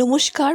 নমস্কার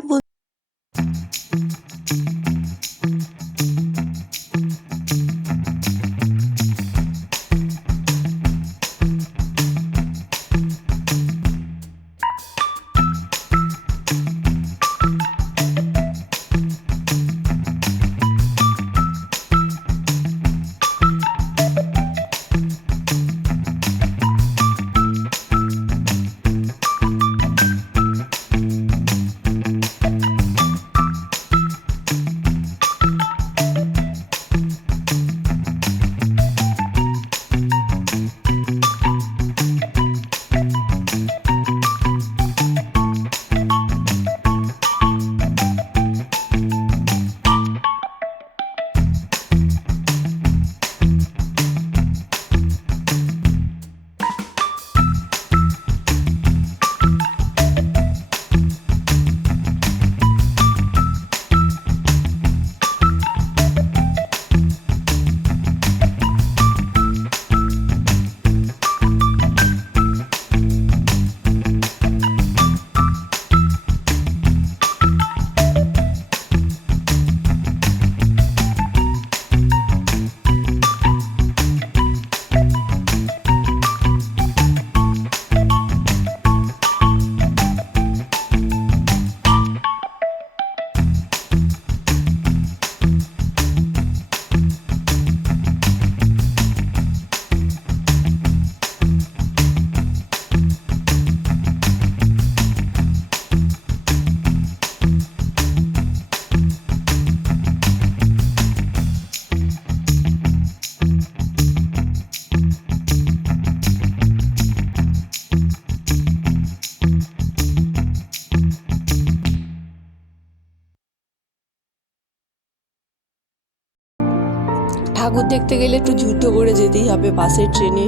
ঠাকুর দেখতে গেলে একটু যুদ্ধ করে যেতেই হবে। বাসে, ট্রেনে,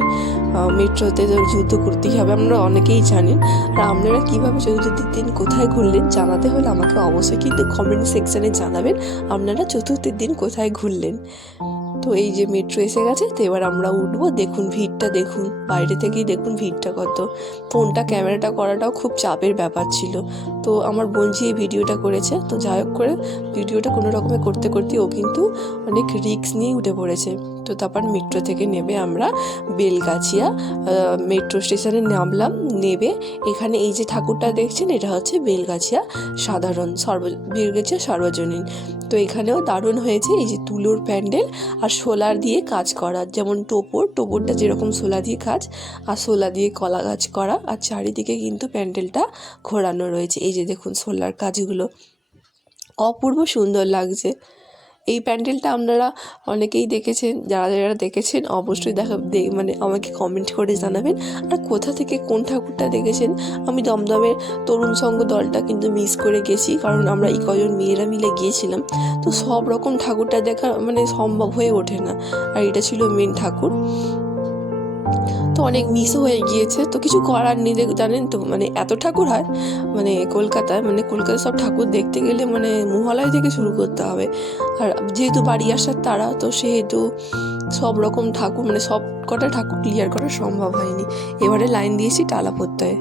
মেট্রোতে তো যুদ্ধ করতেই হবে, আমরা অনেকেই জানেন। আর আপনারা কীভাবে চতুর্থীর দিন কোথায় ঘুরলেন জানাতে হলে আমাকে অবশ্যই কিন্তু কমেন্ট সেকশানে জানাবেন আপনারা চতুর্থীর দিন কোথায় ঘুরলেন। তো এই যে মেট্রো এসে গেছে, তো এবার আমরা উঠবো। দেখুন ভিড়টা, দেখুন বাইরে থেকেই দেখুন ভিড়টা কত। ফোনটা ক্যামেরাটা করাটাও খুব চাপের ব্যাপার ছিল। তো আমার বোনজি এই ভিডিওটা করেছে। তো যাই হোক করে ভিডিওটা কোনো রকমে করতে করতে ও কিন্তু অনেক রিস্ক নিয়ে উঠে পড়েছে। তো তারপর মেট্রো থেকে নেমে আমরা বেলগাছিয়া মেট্রো স্টেশনে নামলাম। নেবে এখানে এই যে ঠাকুরটা দেখছেন, এটা হচ্ছে বেলগাছিয়া বেলগাছিয়া সর্বজনীন। তো এখানেও দারুণ হয়েছে, এই যে তুলোর প্যান্ডেল আর সোলার দিয়ে কাজ করা, যেমন টোপরটা যেরকম সোলা দিয়ে কাজ, আর সোলা দিয়ে কলা গাছ করা, আর চারিদিকে কিন্তু প্যান্ডেলটা ঘোরানো রয়েছে। এই যে দেখুন সোলার কাজগুলো অপূর্ব সুন্দর লাগছে। এই প্যান্ডেলটা আপনারা অনেকেই দেখেছেন, যারা যারা দেখেছেন অবশ্যই মানে আমাকে কমেন্ট করে জানাবেন। আর কোথা থেকে কোন ঠাকুরটা দেখেছেন। আমি দমদমের তরুণ সংঘ দলটা কিন্তু মিস করে গেছি, কারণ আমরা এই কজন মেয়েরা মিলে গিয়েছিলাম। তো সব রকম ঠাকুরটা দেখা মানে সম্ভব হয়ে ওঠে না, আর এটা ছিল মেন ঠাকুর। তো অনেক মিসও হয়ে গিয়েছে, তো কিছু করার নেই। জানেন তো মানে এত ঠাকুর হয় মানে কলকাতায়, মানে কলকাতায় সব ঠাকুর দেখতে গেলে মানে মহালয় থেকে শুরু করতে হবে। আর যেহেতু বাড়ি আসার তারা, তো সেহেতু সব রকম ঠাকুর মানে সব কটা ঠাকুর ক্লিয়ার করা সম্ভব হয়নি। এবারে লাইন দিয়েছি টালা প্রত্যয়ে।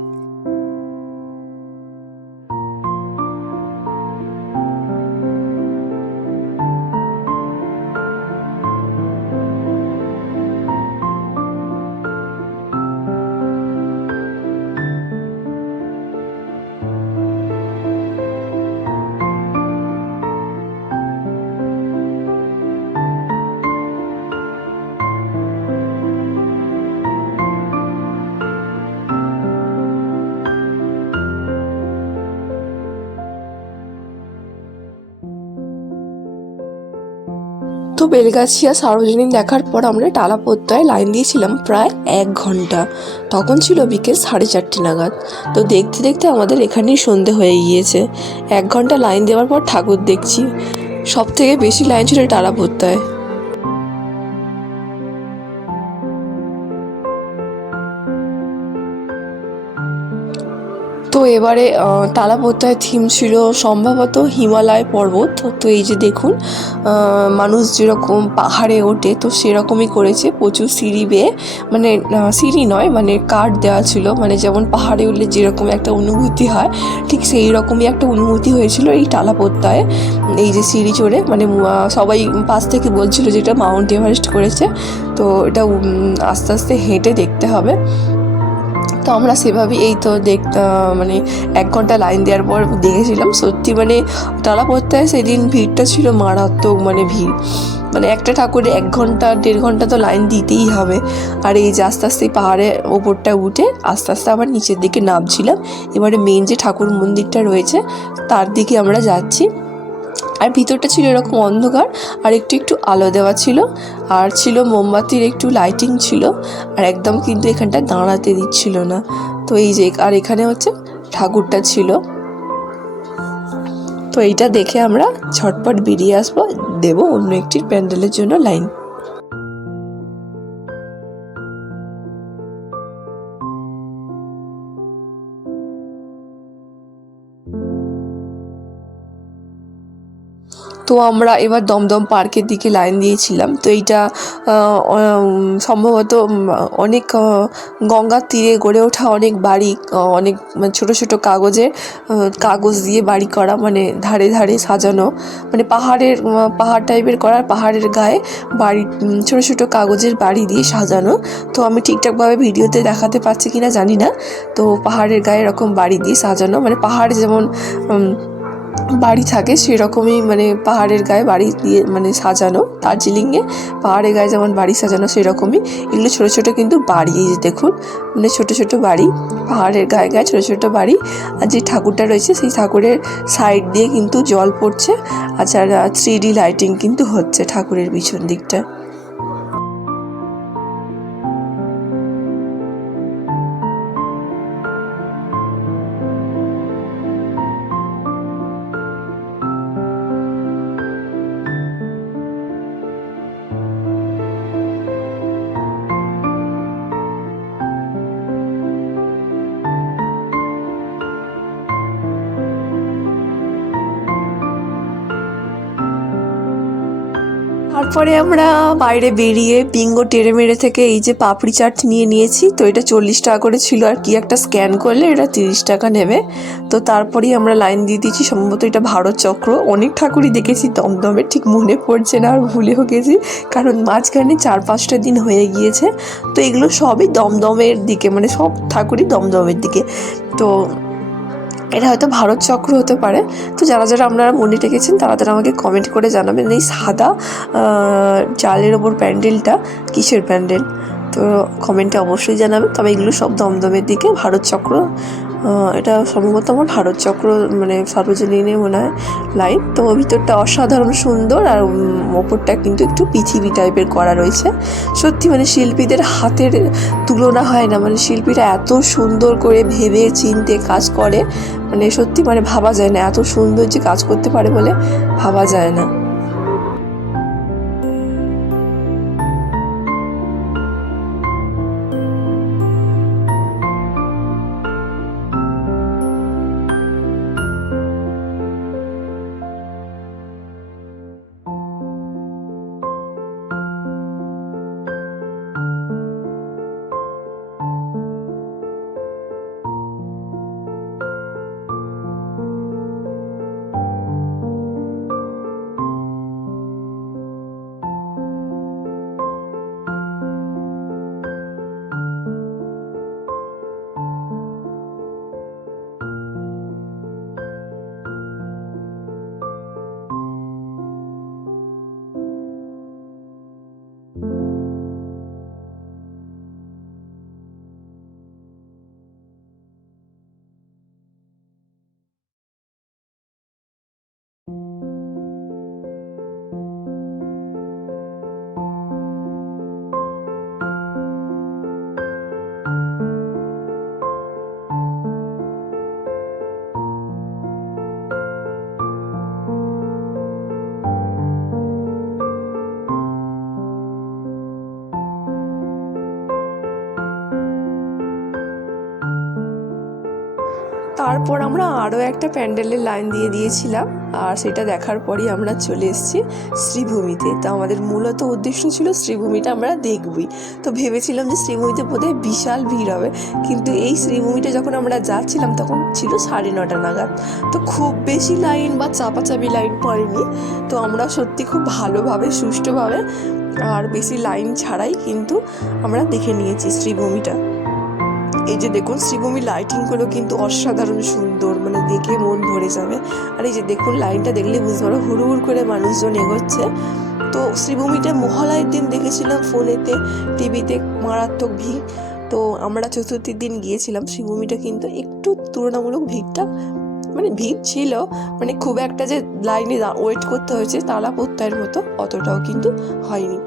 তো বেলগাছিয়া সার্বজনীন দেখার পর আমরা টালা প্রত্যয়ে লাইন দিয়েছিলাম প্রায় 1 ঘন্টা। তখন ছিল বিকেল 4:30 নাগাদ। তো দেখতে দেখতে আমাদের এখানেই সন্ধে হয়ে গিয়েছে। 1 ঘন্টা লাইন দেওয়ার পর ঠাকুর দেখছি। সব থেকে বেশি লাইন ছিল টালা প্রত্যয়ে। তো এবারে তালাপোতায় থিম ছিল সম্ভবত হিমালয় পর্বত। তো এই যে দেখুন, মানুষ যেরকম পাহাড়ে ওঠে তো সেরকমই করেছে, প্রচুর সিঁড়ি বেয়ে, মানে সিঁড়ি নয়, মানে কাঠ দেওয়া ছিল, মানে যেমন পাহাড়ে উঠলে যেরকম একটা অনুভূতি হয় ঠিক সেই রকমই একটা অনুভূতি হয়েছিল এই টালাপোতায়। এই যে সিঁড়ি চড়ে, মানে সবাই পাশ থেকে বলছিল যে এটা মাউন্ট এভারেস্ট করেছে, তো এটা আস্তে আস্তে হেঁটে দেখতে হবে। তো আমরা সেভাবেই এই তো মানে 1 ঘন্টা লাইন দেওয়ার পর দেখেছিলাম। সত্যি মানে টালাপোতায় সেদিন ভিড়টা ছিল মারাত্মক, মানে ভিড়, মানে একটা ঠাকুরে 1 ঘন্টা 1.5 ঘন্টা তো লাইন দিতেই হবে। আর এই যে আস্তে আস্তে পাহাড়ের ওপরটা উঠে আস্তে আস্তে আবার নিচের দিকে নামছিলাম। এবারে মেন যে ঠাকুর মন্দিরটা রয়েছে তার দিকে আমরা যাচ্ছি। আর ভিতরটা ছিল এরকম অন্ধকার, আর একটু একটু আলো দেওয়া ছিল, আর ছিল মোমবাতির একটু লাইটিং ছিল, আর একদম কিন্তু এখানটা দাঁড়াতে দিচ্ছিল না। তো এই যে, আর এখানে হচ্ছে ঠাকুরটা ছিল। তো এইটা দেখে আমরা ঝটপট বেরিয়ে আসবো, দেবো অন্য একটি প্যান্ডেলের জন্য লাইন। তো আমরা এবার দমদম পার্কের দিকে লাইন দিয়েছিলাম। তো এইটা সম্ভবত অনেক গঙ্গার তীরে গড়ে ওঠা অনেক বাড়ি, অনেক মানে ছোটো ছোটো কাগজ দিয়ে বাড়ি করা, মানে ধারে ধারে সাজানো, মানে পাহাড় টাইপের করা, পাহাড়ের গায়ে বাড়ি, ছোটো ছোটো কাগজের বাড়ি দিয়ে সাজানো। তো আমি ঠিকঠাকভাবে ভিডিওতে দেখাতে পারছি কি না জানি না। তো পাহাড়ের গায়ে এরকম বাড়ি দিয়ে সাজানো, মানে পাহাড়ে যেমন বাড়ি থাকে সেরকমই, মানে পাহাড়ের গায়ে বাড়ি দিয়ে মানে সাজানো। দার্জিলিংয়ে পাহাড়ের গায়ে যেমন বাড়ি সাজানো সেরকমই এগুলো ছোটো ছোটো কিন্তু বাড়ি। এই যে দেখুন, মানে ছোটো ছোটো বাড়ি, পাহাড়ের গায়ে গায়ে ছোটো ছোটো বাড়ি। আর যে ঠাকুরটা রয়েছে সেই ঠাকুরের সাইড দিয়ে কিন্তু জল পড়ছে, আর 3D লাইটিং কিন্তু হচ্ছে ঠাকুরের পিছন দিকটা। তারপরে আমরা বাইরে বেরিয়ে বিঙ্গো টেরেমেরে থেকে এই যে পাপড়ি চাট নিয়েছি। তো এটা 40 টাকা করে ছিল, আর কি একটা স্ক্যান করলে এটা 30 টাকা নেবে। তো তারপরেই আমরা লাইন দিয়ে দিয়েছি, সম্ভবত এটা ভারত চক্র। অনেক ঠাকুরই দেখেছি দমদমে, ঠিক মনে পড়ছে না, আর ভুলেও গেছি, কারণ মাঝখানে 4-5টা দিন হয়ে গিয়েছে। তো এগুলো সবই দমদমের দিকে, মানে সব ঠাকুরই দমদমের দিকে। তো এটা হয়তো ভারত চক্র হতে পারে। তো যারা যারা আপনারা মনে রেখেছেন তারা তারা আমাকে কমেন্ট করে জানাবেন এই সাদা চালের ওপর প্যান্ডেলটা কিসের প্যান্ডেল। তো কমেন্টে অবশ্যই জানাবেন। তবে এগুলো সব দমদমের দিকে ভারত চক্র, এটা সম্ভবত আমার ভারত চক্র, মানে সর্বজনীনের মনে হয় লাইন। তো ভিতরটা অসাধারণ সুন্দর, আর ওপরটা কিন্তু একটু পৃথিবী টাইপের করা রয়েছে। সত্যি মানে শিল্পীদের হাতের তুলনা হয় না, মানে শিল্পীরা এত সুন্দর করে ভেবে চিন্তে কাজ করে, মানে সত্যি মানে ভাবা যায় না এত সুন্দর যে কাজ করতে পারে বলে ভাবা যায় না। তারপর আমরা আরও একটা প্যান্ডেলের লাইন দিয়ে দিয়েছিলাম, আর সেটা দেখার পরই আমরা চলে এসেছি শ্রীভূমিতে। তো আমাদের মূলত উদ্দেশ্য ছিল শ্রীভূমিটা আমরা দেখবই। তো ভেবেছিলাম যে শ্রীভূমিতে বোধহয় বিশাল ভিড় হবে, কিন্তু এই শ্রীভূমিতে যখন আমরা যাচ্ছিলাম তখন ছিল 9:30 নাগাদ। তো খুব বেশি লাইন বা চাপাচাপি লাইন পড়েনি। তো আমরা সত্যি খুব ভালোভাবে সুষ্ঠুভাবে আর বেশি লাইন ছাড়াই কিন্তু আমরা দেখে নিয়েছি শ্রীভূমিটা। এই যে দেখুন শ্রীভূমির লাইটিংগুলো কিন্তু অসাধারণ সুন্দর, মানে দেখে মন ভরে যাবে। আর এই যে দেখুন লাইনটা দেখলে বুঝতে পারো হুড় হুড় করে মানুষজন এগোচ্ছে। তো শ্রীভূমিটা মহালয়ের দিন দেখেছিলাম ফোনেতে, টিভিতে, মারাত্মক ভিড়। তো আমরা চতুর্থীর দিন গিয়েছিলাম, শ্রীভূমিটা কিন্তু একটু তুলনামূলক ভিড়টা মানে ভিড় ছিল, মানে খুব একটা যে লাইনে ওয়েট করতে হয়েছে তালা প্রত্যয়ের মতো অতটাও কিন্তু হয়নি।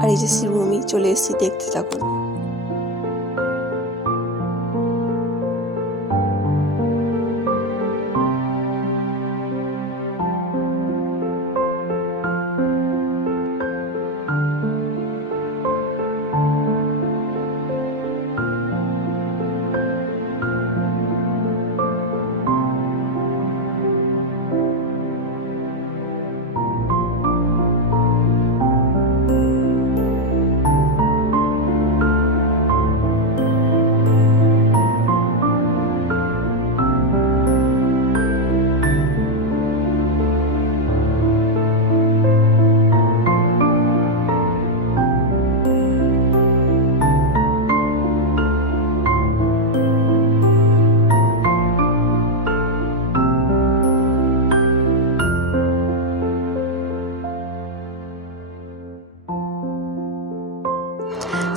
আর এই যে শ্রীভূমি চলে এসেছি, দেখতে থাকুন।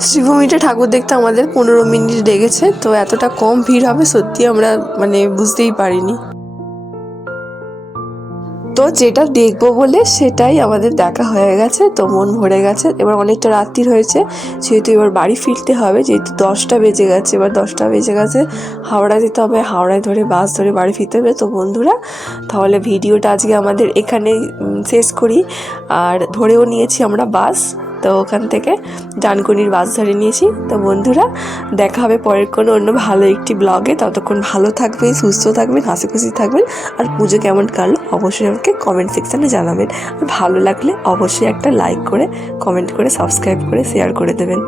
শ্রীভূমিটা ঠাকুর দেখতে আমাদের 15 মিনিট লেগেছে। তো এতটা কম ভিড় হবে সত্যি আমরা মানে বুঝতেই পারিনি। তো যেটা দেখবো বলে সেটাই আমাদের দেখা হয়ে গেছে, তো মন ভরে গেছে। এবার অনেকটা রাত্রির হয়েছে, যেহেতু এবার বাড়ি ফিরতে হবে, যেহেতু 10টা বেজে গেছে। এবার 10টা বেজে গেছে, হাওড়া যেতে হবে, হাওড়ায় ধরে বাস ধরে বাড়ি ফিরতে হবে। তো বন্ধুরা তাহলে ভিডিওটা আজকে আমাদের এখানেই শেষ করি। আর ধরেও নিয়েছি আমরা বাস, তো ওখান থেকে ডানকুনির বাস ধরে নিয়েছি। তো বন্ধুরা দেখা হবে পরের কোনো অন্য ভালো একটি ব্লগে। ততক্ষণ ভালো থাকবেন, সুস্থ থাকবেন, হাসি খুশি থাকবেন। আর পুজো কেমন কাটলো অবশ্যই আমাকে কমেন্ট সেকশানে জানাবেন। আর ভালো লাগলে অবশ্যই একটা লাইক করে, কমেন্ট করে, সাবস্ক্রাইব করে, শেয়ার করে দেবেন।